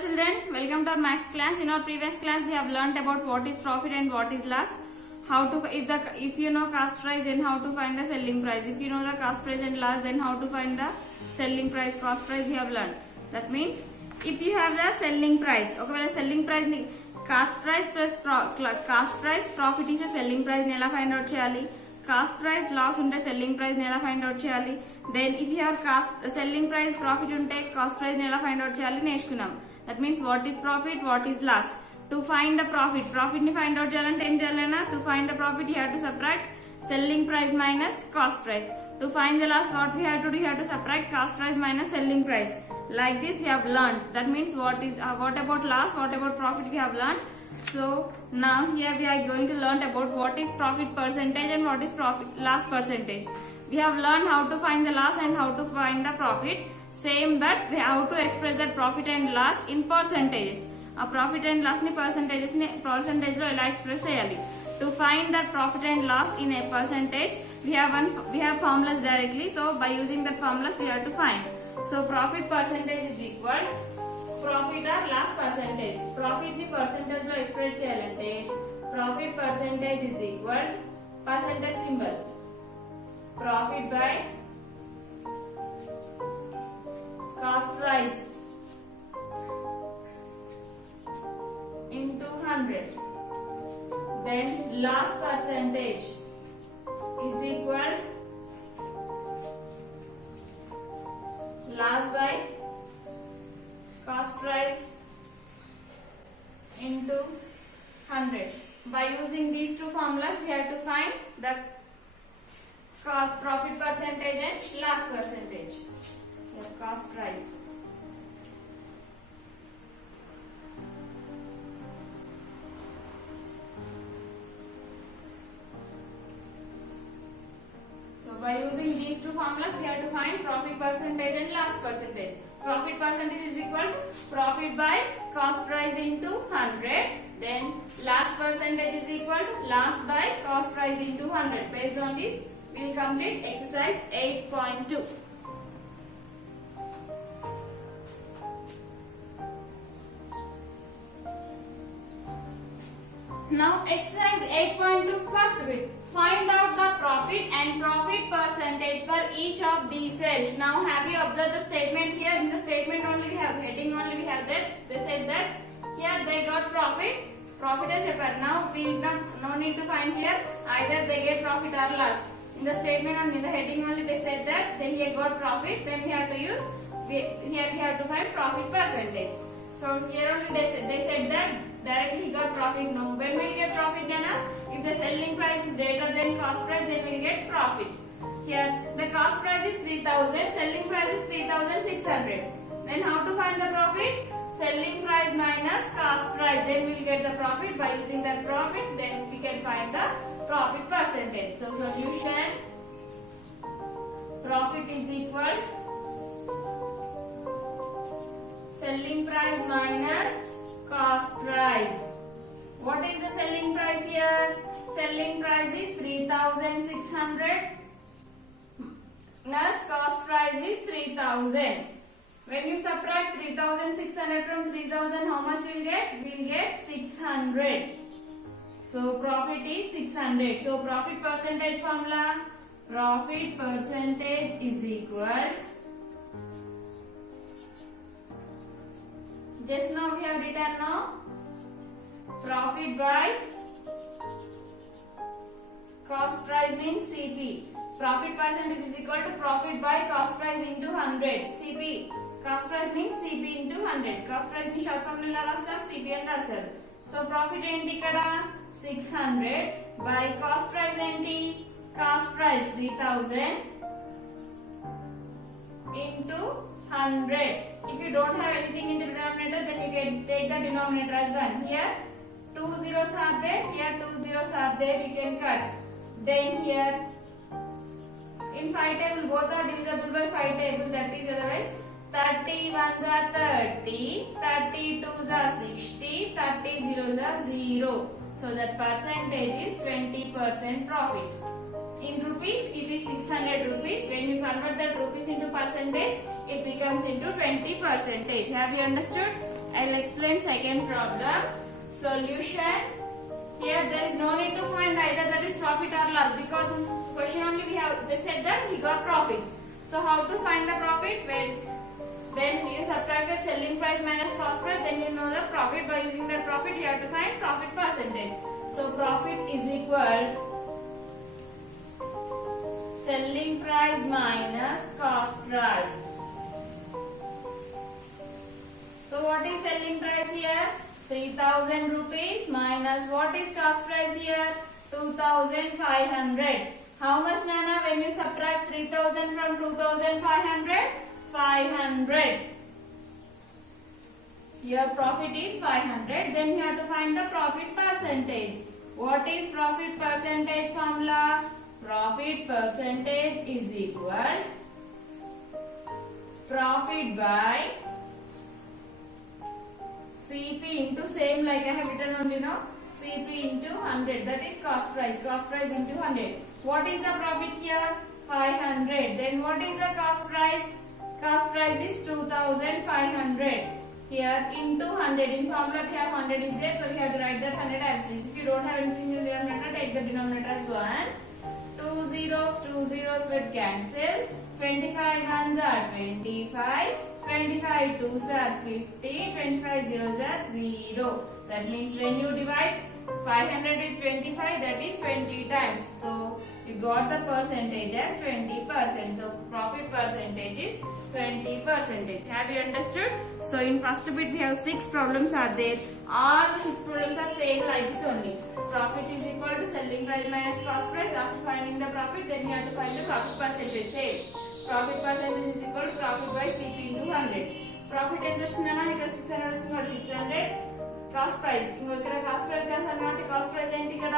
children, welcome to our maths class. In our previous class we have learnt about what is profit and what is loss. How to if you know cost price, then how to find the selling price. If you know the cost price and loss, then how to find the selling price, cost price we have learned. That means if you have the selling price, okay, selling price ni cost price plus cost price, profit is a selling price ni ela find out cheyali. Cost price loss unte selling price ni ela find out cheyali. Then if you have selling price profit unte cost price ni ela find out cheyali నేర్చుకున్నాం. That means what is profit, what is loss. To find the profit ni find out cheyalante em cheyalena. To find the profit you have to subtract selling price minus cost price. To find the loss, what we have to do, you have to subtract cost price minus selling price. Like this we have learned. That means what about loss, what about profit we have learned. So now here we are going to learn about what is profit percentage and what is profit loss percentage. We have learned how to find the loss and how to find the profit. Same that we have to express that profit and loss in percentages. A profit and loss ni percentage lo ela express cheyali. To find that profit and loss in a percentage, we have formulas directly. So by using that formulas we have to find. So profit percentage is equal profit or loss percentage. Profit ni percentage lo express cheyalante profit percentage is equal percentage symbol. Profit by cost price into 100. Then loss percentage is equal loss by cost price into 100. By using these two formulas we have to find the profit percentage and loss percentage. Cost price by using these two formulas we have to find profit percentage and loss percentage. Profit percentage is equal to profit by cost price into 100. Then loss percentage is equal to loss by cost price into 100. Based on this we will complete exercise 8.2. Now exercise 8.2 first bit. Find out the profit and profit percentage for each of these cells. Now have you observed the statement here? In the statement only we have heading only we have that. They said that here they got profit. Profit is separate. Now we no need to find here either they get profit or loss. In the statement only in the heading only they said that they here got profit. Then we have to use here we have to find profit percentage. So here only they said that directly he got profit. No, when we will get profit, Nana? If the selling price is greater than cost price, then we will get profit. Here the cost price is 3000, selling price is 3600. Then how to find the profit? Selling price minus cost price. Then we will get the profit. By using that profit, then we can find the profit percentage. So solution: profit is equal selling price minus cost price. What is the selling price here? Selling price is 3600 plus cost price is 3000. When you subtract 3600 from 3000, how much you will get? We will get 600. So profit is 600. So profit percentage formula: profit percentage is equal, just now we have written now, profit by cost price means CP. Profit percentage is equal to profit by cost price into 100. CP. Cost price means CP into 100. Cost price ni short form lo rasaru, CP అని రాశారు. So profit ఏంటి ఇక్కడ 600 by cost price ఏంటి? Cost price 3000 into 100. If you don't have anything in the denominator, then you can take the denominator as 1. Here 2 zeros are there, here 2 zeros are there, we can cut. Then here in 5 table both are divisible by 5 table, that is otherwise 30 ones are 30, 30 twos are 60, 30 zeros are 0. So that percentage is 20% profit. In rupees, it is 600 rupees. When you convert that rupees into percentage, it becomes into 20%. Have you understood? I'll explain second problem. Solution. Here there is no need to find either that is profit or loss, because in question only they said that he got profit. So how to find the profit? When you subtracted selling price minus cost price, then you know the profit. By using that profit, you have to find profit percentage. So profit is equal selling price minus cost price. So what is selling price here? 3000 rupees minus what is cost price here? 2500. How much, Nana, when you subtract 3000 from 2500? 500. Your profit is 500. Then you have to find the profit percentage. What is profit percentage formula? Profit percentage is equal profit by CP into same like I have written only now. CP into 100. That is cost price. Cost price into 100. What is the profit here? 500. Then what is the cost price? Cost price is 2500. Here into 100. In formula we have 100 is there, so we have to write that 100 as it is. If you don't have anything in the denominator, take the denominator as 1. 2 zeros will cancel. 25 ones are 25. 25 twos are 50. 25 zeros are 0. That means when you divide 500 with 25, that is 20 times. So you got the percentage as 20%. So profit percentage is 20%. Have you understood? So in first bit we have 6 problems are there. All the 6 problems are same like this only. Profit is equal to selling price minus cost price. After finding the profit, then you have to find the profit percentage. Same. Profit percentage is equal to profit by CP into 100. Profit ఎంత వస్తుందన్నా ఇక్కడ 600 వస్తుంది, 600. Cost price ఇక్కడ cost price కాదు కాబట్టి cost price ఏంటి ఇక్కడ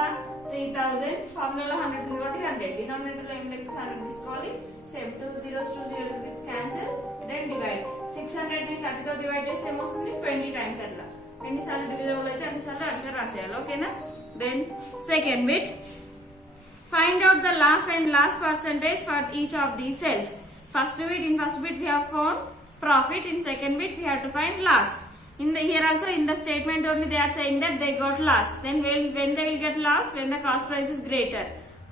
3000. ఫార్ములాలో 100 ఉంది కాబట్టి 100. డినామినేటర్ లో ఏం లెక్క 100 తీసుకోవాలి. Same 2 zeros 6 cancel. Then divide 600 ని 30 తో డివైడ్ చేస్తే ఏమొస్తుంది 20 టైమ్స్ అట్లా. ఎన్నిసార్లు డివిజబుల్ అయితే అన్నిసార్లు ఆన్సర్ రాసేయాలి. ఓకేనా? Then second bit. Find out the loss and loss percentage for each of these cells. In first bit we have found profit. In second bit we have to find loss. Here also in the statement only they are saying that they got loss. Then when they will get loss? When the cost price is greater.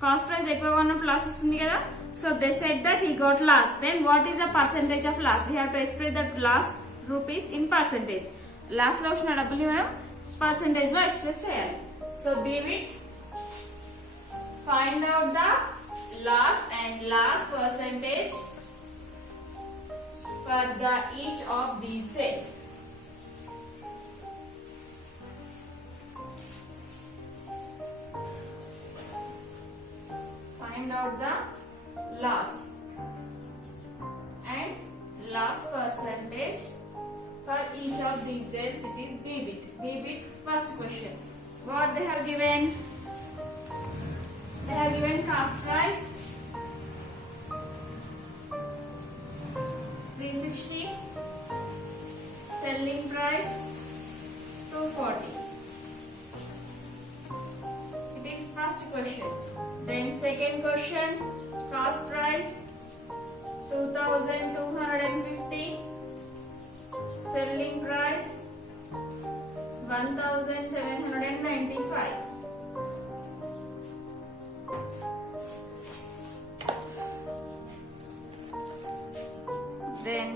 Cost price ఎక్కువగా ఉన్నప్పుడు loss వస్తుంది కదా. So they said that he got loss. Then what is the percentage of loss? We have to express that loss rupees in percentage. Loss లో వచ్చిన డబ్బులు మనం percentage లో express చేయాలి. So be it. Find out the loss and loss percentage for each of these cells. Find out the loss and loss percentage for each of these cells. It is B bit. B bit first question. What they have given? They have given cost price 360, selling price 240. It is first question. Then second question, cost price 2250, selling price 1795. Then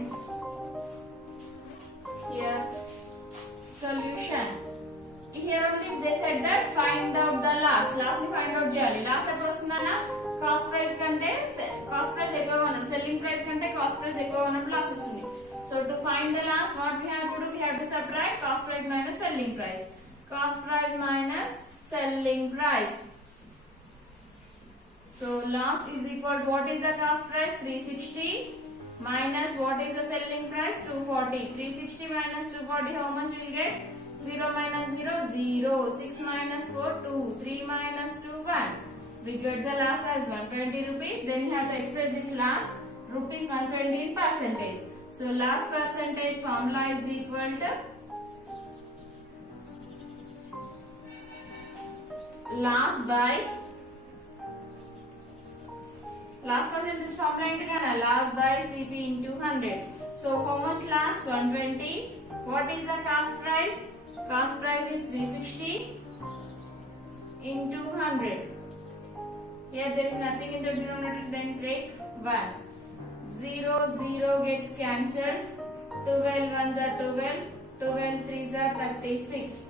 here solution. Here only they said that find out the loss. Loss ni find out చేయాలి. Loss ఎప్పుడు వస్తుందన్నా cost price కంటే cost price ఎక్కువగా ఉన్నప్పుడు selling price కంటే cost price ఎక్కువగా ఉన్నప్పుడు loss వస్తుంది. So to find the loss, what we have to do? We have to subtract cost price minus selling price. Cost price minus selling price. So loss is equal to what is the cost price? 360 minus what is the selling price? 240. 360 minus 240, how much you will get? 0 minus 0, 0. 6 minus 4, 2. 3 minus 2, 1. We get the loss as 120 rupees. Then we have to express this loss rupees 120 in percentage. So loss percentage formula is equal to loss by loss percentage formula into loss by CP into 100. So how much loss? 120 What is the cost price? Cost price is 360 into 100. Here there is nothing in the denominator, then take 1. 0, 0 gets cancelled. 12 ones are 12. 12 threes are 36.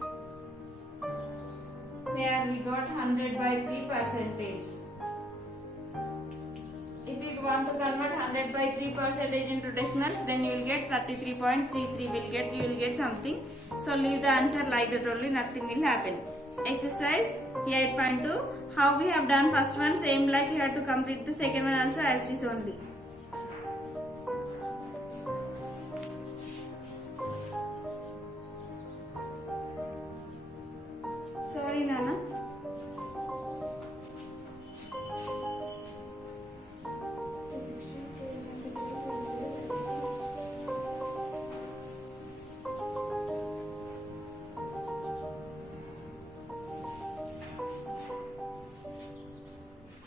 Here we got 100 by 3 percentage. If you want to convert 100 by 3 percentage into decimals, then you will get 33.33. You will get something. So leave the answer like that only. Nothing will happen. Exercise 8.2. How we have done first one, same like you have to complete the second one also as this only. Sorry, Nana.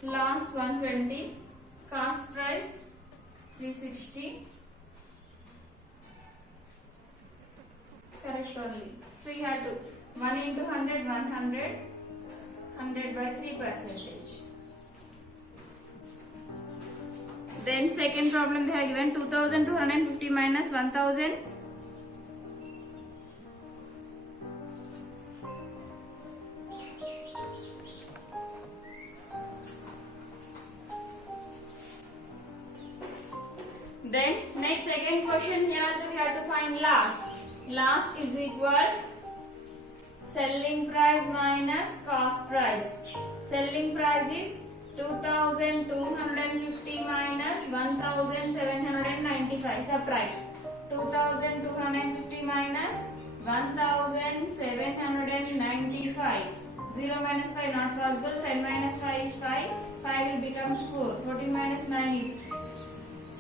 Last 120, cost price 360, correct only. So you have to 1 into 100, 100, 100 by 3 percentage. Then second problem they have given 2250 minus 1000. Then next second question, here also we have to find loss. Loss is equal selling price minus cost price. Selling price is 2250 minus 1795. Subtract 2250 minus 1795. 0 minus 5 not possible. 10 minus 5 is 5. 5 will becomes 4. 14 minus 9 is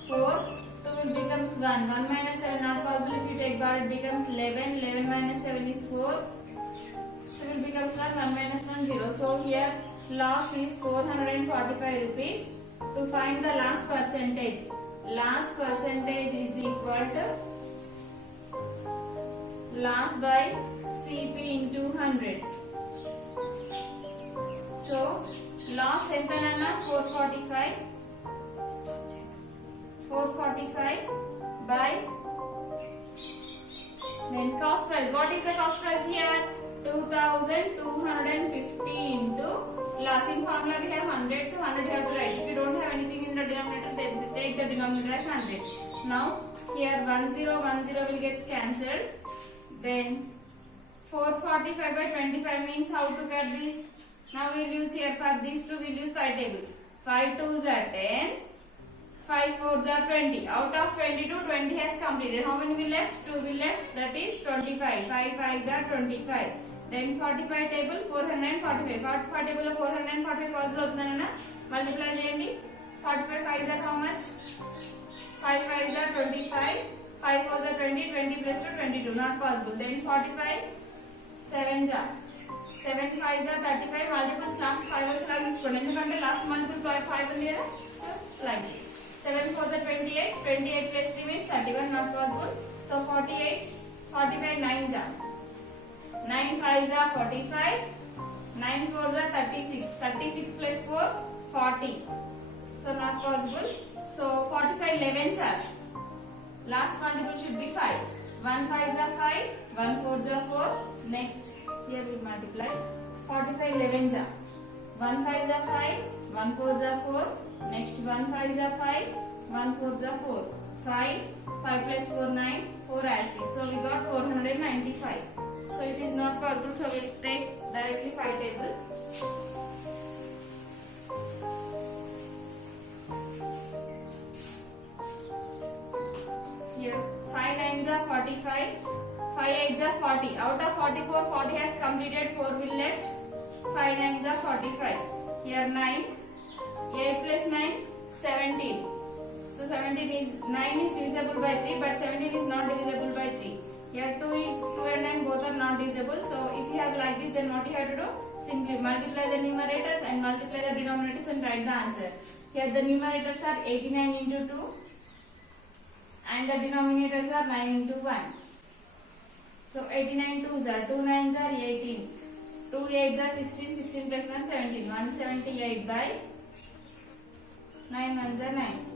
4. 2 will becomes 1. 1 minus 7 not possible. If you take bar it becomes 11. 11 minus 7 is 4. 2 will becomes 1. 1 minus 1 0. So here loss is 445 rupees. To find the last percentage. Last percentage is equal to loss by CP into 100. So loss ఎంత అన్న 445 by then cost price. What is the cost price here? 2250 into lossing formula we have 100, so 100 you have to write. If you don't have anything in the denominator, then take the denominator as 100. Now here 1010 will get cancelled. Then 445 by 25 means how to get this? Now we will use here for these two we will use 5 table. 5 2s are 10, 5 4s are 20. Out of 22, 20 has completed. How many will left? 2 will left, that is 25. 5 5s are 25. Then 45 table 445. 45 table of 445 possible అవుతుందన్న multiply చేయండి. 45 5s are how much? 5 5s are 25. 5 4s are 20. 20 plus 2 22. Not possible. Then 45 7s are 7 5s are 35. Multiples last 5 వచ్చేలా తీసుకోండి. ఎందుకంటే last multiple 5 ఉంది కదా. So like 7 4s are 28. 28 plus 3 means 31. Not possible. So 48. 45 9s are 9 5s are 45. 9 4s are 36. 36 plus 4 40. So not possible. So 45 11s are last multiple should be 5. 1 5s are 5. 1 4s are 4. Next here we multiply. 45 11s are 1 5s are 5. 1 4s are 4. Next 1 5s are 5. 1 4s are 4. 5 5 plus 4 9. 4 as it is. So we got 495. So it is not possible. So we will take directly 5 table. Here 5 9s are 45. 5 8s are 40. Out of 44, 40 has completed. 4 will left. 5 9s are 45. Here 9. 8 plus 9 17. So 17 is 9 is divisible by 3, but 17 is not divisible by 3. Here 2 and 9 both are not divisible. So if you have like this, then what you have to do? Simply multiply the numerators and multiply the denominators and write the answer. Here the numerators are 89 into 2 and the denominators are 9 into 1. So 89 2s are 2 9s are 18. 2 8s are 16. 16 plus 1 17. 178 by 9 1s are 9.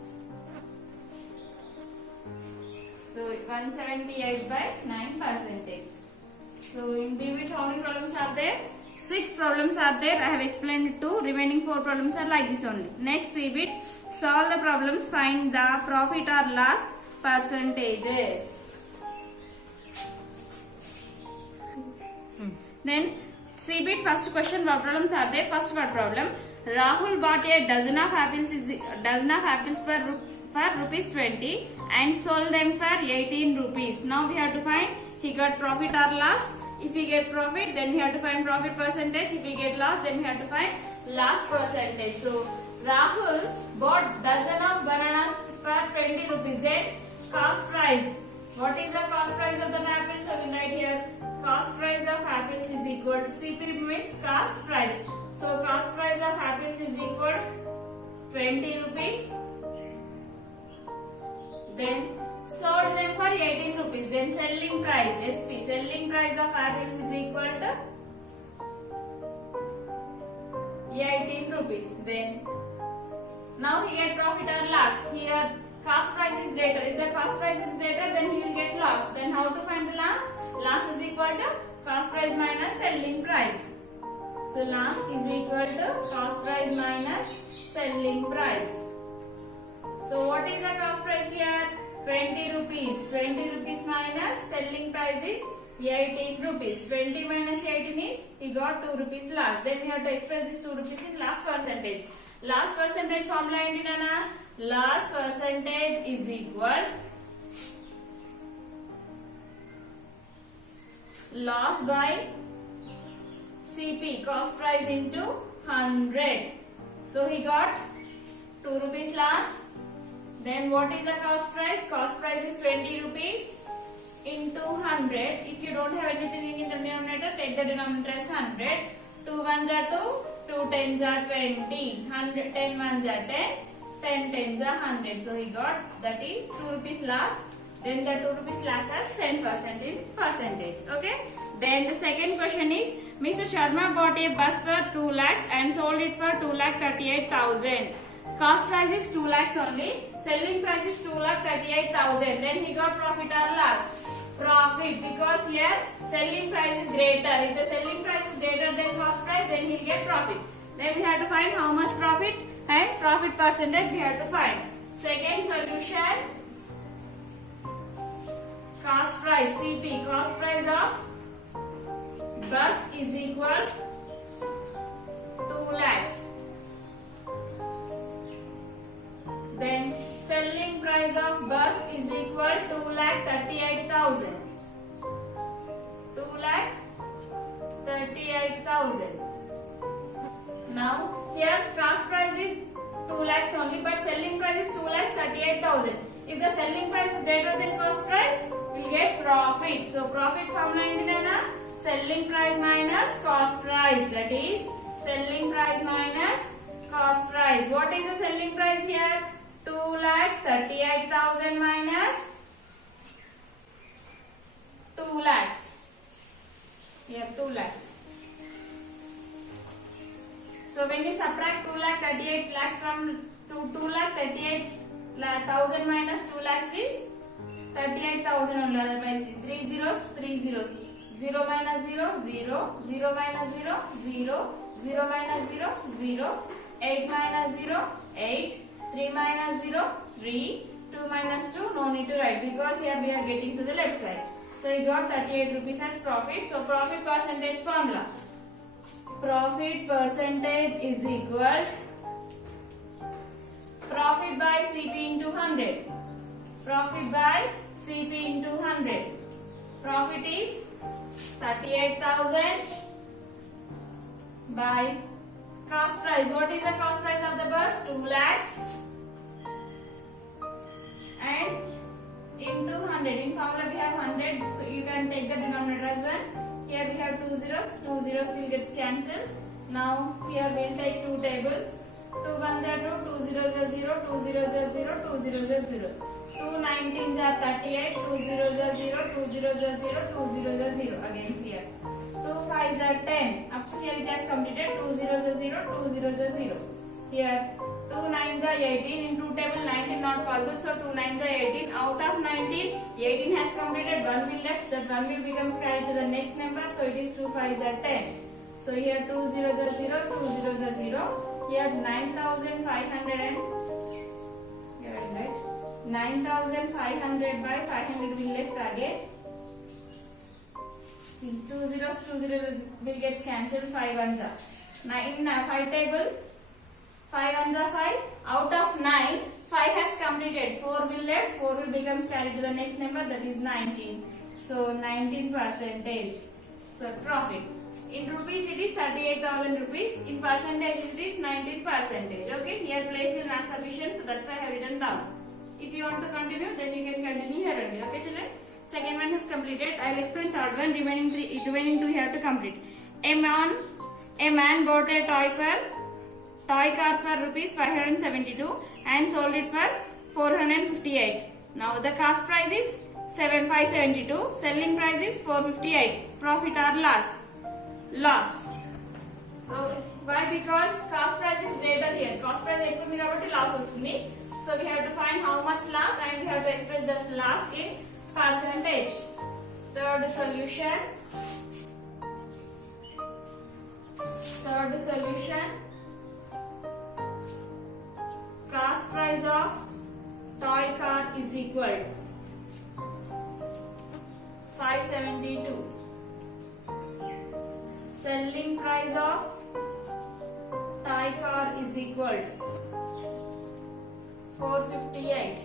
So 178 by 9%. So in BBT how many problems are there? 6 problems are there. I have explained 2. Remaining 4 problems are like this only. Next CBIT, solve the problems. Find the profit or loss percentages. Then CBIT first question, what problems are there? First word problem. Rahul bought a dozen of apples for rupees 20 and sold them for 18 rupees. Now we have to find he got profit or loss. If we get profit, then we have to find profit percentage. If we get loss, then we have to find loss percentage. So Rahul bought dozen of bananas for 20 rupees. Then cost price. What is the cost price of the apples? So we write here cost price of apples is equal to CP means cost price. So cost price of apples is equal to 20 rupees. Then sold them for 18 rupees. Then selling price SP. Selling price of apples is equal to 18 rupees. Then now he get profit or loss. Here cost price is greater. If the cost price is greater, then he will get loss. Then how to find the loss? Loss is equal to cost price minus selling price. So loss is equal to cost price minus selling price. So what is the cost price here? 20 rupees. 20 rupees minus selling price is 18 rupees. 20 minus 18 is he got 2 rupees loss. Then we have to express this 2 rupees in loss percentage. Loss percentage formula enti nana. Loss percentage is equal loss by CP cost price into 100. So he got 2 rupees loss. Then what is the cost price? Cost price is 20 rupees into 100. If you don't have anything in the denominator, take the denominator as 100. 2 ones are 2, 2 tens are 20, 100, 10 ones are 10, 10 tens are 100. So he got that is 2 rupees loss. Then the 2 rupees loss has 10% in percentage. Okay. Then the second question is Mr. Sharma bought a bus for 2 lakhs and sold it for 2,38,000. Cost price is 2 lakhs only. Selling price is 2,38,000. Then he got profit or loss? Profit, because here selling price is greater. If the selling price is greater than cost price, then he will get profit. Then we have to find how much profit and profit percentage we have to find. Second solution, cost price CP, cost price of bus is equal 2 lakhs. Then selling price of bus is equal to 2,38,000. 2,38,000. Now here cost price is 2 lakhs only, but selling price is 2,38,000. If the selling price is greater than cost price, we will get profit. So profit formula enti selling price minus cost price. That is selling price minus cost price. What is the selling price here? 2,38,000 minus 2 lakhs. Here 2 lakhs. So when you subtract 2,38,000 lakhs from 2,38,000 minus 2 lakhs is 38,000 only. Otherwise 3 zeros, 3 zeros. 0 minus 0, 0. 0 minus 0, 0. 0 minus 0, 0. 8 minus 0, 8. 3 minus 0, 3, 2 minus 2, no need to write because here we are getting to the left side. So he got 38 rupees as profit. So profit percentage formula. Profit percentage is equal profit by CP into 100. Profit by CP into 100. Profit is 38,000 by cost price. What is the cost price of the bus? 2 lakhs. And into 100. In formula we have 100, so you can take the denominator as 1. Here we have 2 zeros. 2 zeros will get cancelled. Now here we will take 2 table. 2 ones are 2, 2 zeros are 0, 2 zeros are 0, 2 zeros are 0. 2 19s are 38, 2 zeros are 0, 2 zeros are 0, 2 zeros are 0 again here. 2 5s are 10. Up to here it has completed. 2 zeros are 0, 2 zeros are 0. Here 2 9s are 18. In two table 19 not possible, so 2 9s are 18. Out of 19, 18 has completed. 1 will left. That 1 will becomes carried to the next number, so it is 2 5s are 10. So here 2 zeros are 0, 2 zeros are 0. Here 9,500 and here I write 9,500 by 500 will left again. See, 2 zeros will get cancelled. 5 ones are 9 5 table. 5 ones are 5. Out of 9, 5 has completed. 4 will left. 4 will becomes carried to the next number, that is 19. So 19%. So profit. In rupees it is 38,000 rupees. In percentage it is 19%. Okay. Here place will not sufficient, so that's why I have written down. If you want to continue, then you can continue here only. Okay, children. Second one is completed. I will explain third one. Remaining two you have to complete. A man bought a toy car for rupees 572 and sold it for 458. Now the cost price is 572. Selling price is 458. Profit or loss? Loss. So why? Because cost price is greater here. Cost price ఎక్కువ ఉంది కాబట్టి loss వస్తుంది. So we have to find how much loss and we have to express this loss in percentage. Third solution. Cost price of toy car is equal 572. Selling price of toy car is equal 458.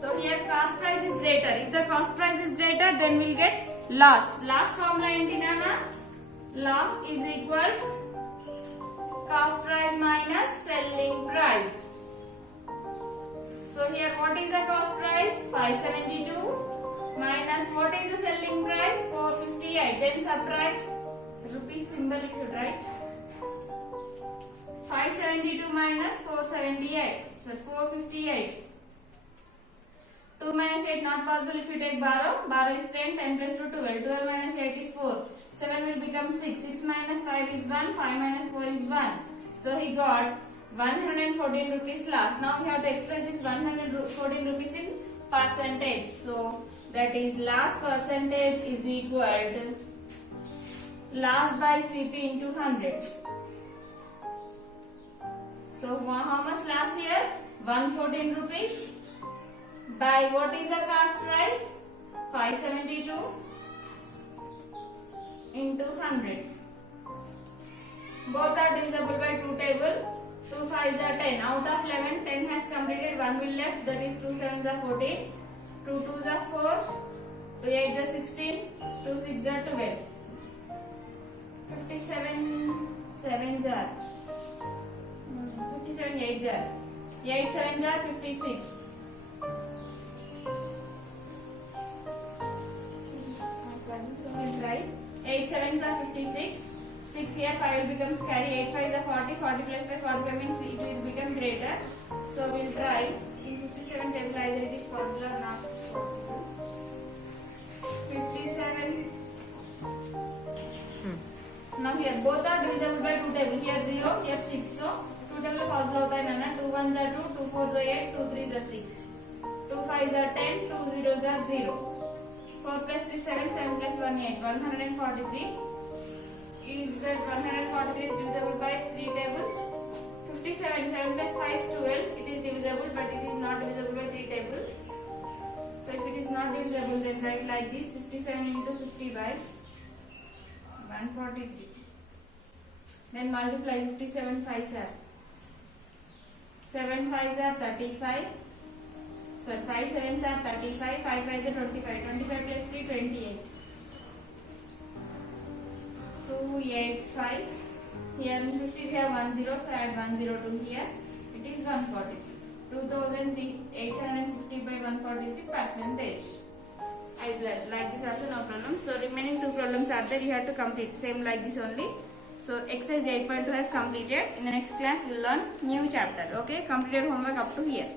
So here cost price is greater. If the cost price is greater, then we'll get loss. Loss formula enti nana? Loss is equal cost price minus selling price. So here what is the cost price? 572 minus what is the selling price? 458. Then subtract rupees symbol if you write. 572 minus 478. So 458. 2 minus 8 not possible if you take borrow. Borrow is 10. 10 plus 2 12. 12 minus 8 is 4. 7 will become 6. 6 minus 5 is 1. 5 minus 4 is 1. So he got 114 rupees loss. Now we have to express this 114 rupees in percentage. So that is loss percentage is equal to loss by CP into 100. So how much loss here? 114 rupees by what is the cost price? 572 into 100. Both are divisible by 2 table. 2 5s are 10. Out of 11, 10 has completed. 1 will left. That is 2 7s are 14. 2 2s are 4. 2 8s are 16. 2 6s are 12. 57 7s are 57 8s are 8 7s are 56. So we try 8 7s are 56. 6 here 5 will becomes carry. 8 5 is 40. 40 plus by 45 means it will become greater. So we will try in 57 table either it is possible or not possible. 57. Now here both are divisible by 2 table. Here 0, here 6. So 2 table possible होता है ना. 2 1s are 2, 2 4s are 8, 2 3s are 6. 2 5s are 10, 2 zeros are 0. 4 plus 3 7, 7 plus 1 8. 143. Is that 143 is divisible by 3 table? 57, 7 plus 5 is 12. It is divisible, but it is not divisible by 3 table. So if it is not divisible, then write like this: 57 into 50 by 143. Then multiply 57 5s are 7 5s are 35. So 5 7s are 35. 5 5s are 25. 25 plus 3 28. 285. Here in 50 we have 10, so add 102 here. It is 140. 2,850 by 143 percentage. I like this also, no problem. So remaining 2 problems are there. You have to complete same like this only. So exercise 8.2 has completed. In the next class we will learn new chapter. Okay, complete your homework up to here.